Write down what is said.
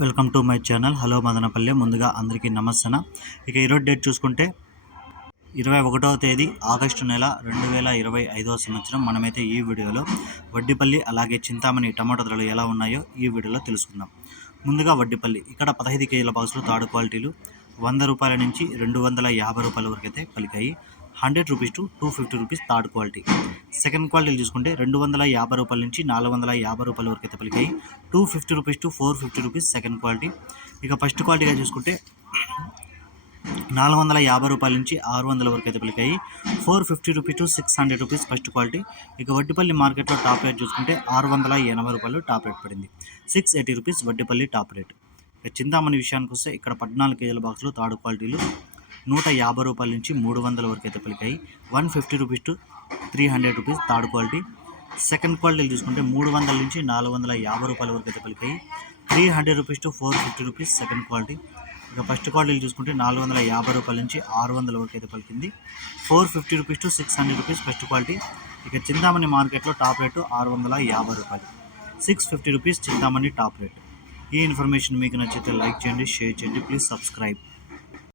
Welcome to my channel. Hello Madanapalle. ముందుగా అందరికీ నమస్తన ఇక ఈరోజు డేట్ చూసుకుంటే ఇరవై ఒకటవ తేదీ ఆగస్టు నెల రెండు వేల ఇరవై ఐదవ సంవత్సరం. మనమైతే ఈ వీడియోలో వడ్డిపల్లి అలాగే చింతామణి టమాటో ధరలు ఎలా ఉన్నాయో ఈ వీడియోలో తెలుసుకుందాం. ముందుగా వడ్డిపల్లి. ఇక్కడ పదహైదు కేజీల బాక్సులు తాడు క్వాలిటీలు వంద రూపాయల నుంచి రెండు వందల యాభై రూపాయల వరకు అయితే పలికాయి. Hundred rupees to two fifty rupees third quality. Second క్వాలిటీలు చూసుకుంటే రెండు వందల యాభై రూపాయల నుంచి నాలుగు వందల యాభై రూపాయల వరకు అయితే పలికాయి. Two fifty rupees to four fifty rupees second quality. ఇక ఫస్ట్ క్వాలిటీగా చూసుకుంటే నాలుగు వందల యాభై రూపాయల నుంచి ఆరు వందల వరకు అయితే పలికాయి. Four fifty rupees to six hundred rupees first quality. ఇక వడ్డిపల్లి మార్కెట్లో టాప్ రేట్ చూసుకుంటే ఆరు వందల ఎనభై రూపాయలు టాప్ రేట్ పడింది. Six eighty rupees Vaddipalli top rate. ఇక చింతామణి విషయానికి వస్తే ఇక్కడ పద్నాలుగు కేజీల బాక్సులు థర్డ్ క్వాలిటీలు నూట యాభై రూపాయల నుంచి మూడు వందల వరకు అయితే పలికాయి. One fifty rupees to three hundred rupees third quality. Second క్వాలిటీలు చూసుకుంటే మూడు వందల నుంచి నాలుగు వందల యాభై రూపాయల వరకు అయితే పలికాయి. Three hundred rupees to four fifty rupees second quality. ఇక ఫస్ట్ క్వాలిటీలు చూసుకుంటే నాలుగు వందల యాభై రూపాయల నుంచి ఆరు వందల వరకు అయితే పలికింది. Four fifty rupees to six hundred rupees first quality. ఇక చింతామణి మార్కెట్లో టాప్ రేటు ఆరు వందల యాభై రూపాయలు. Six fifty rupees Chintamani top rate. ఈ ఇన్ఫర్మేషన్ మీకు నచ్చితే లైక్ చేయండి షేర్ చేయండి ప్లీజ్ సబ్స్క్రైబ్.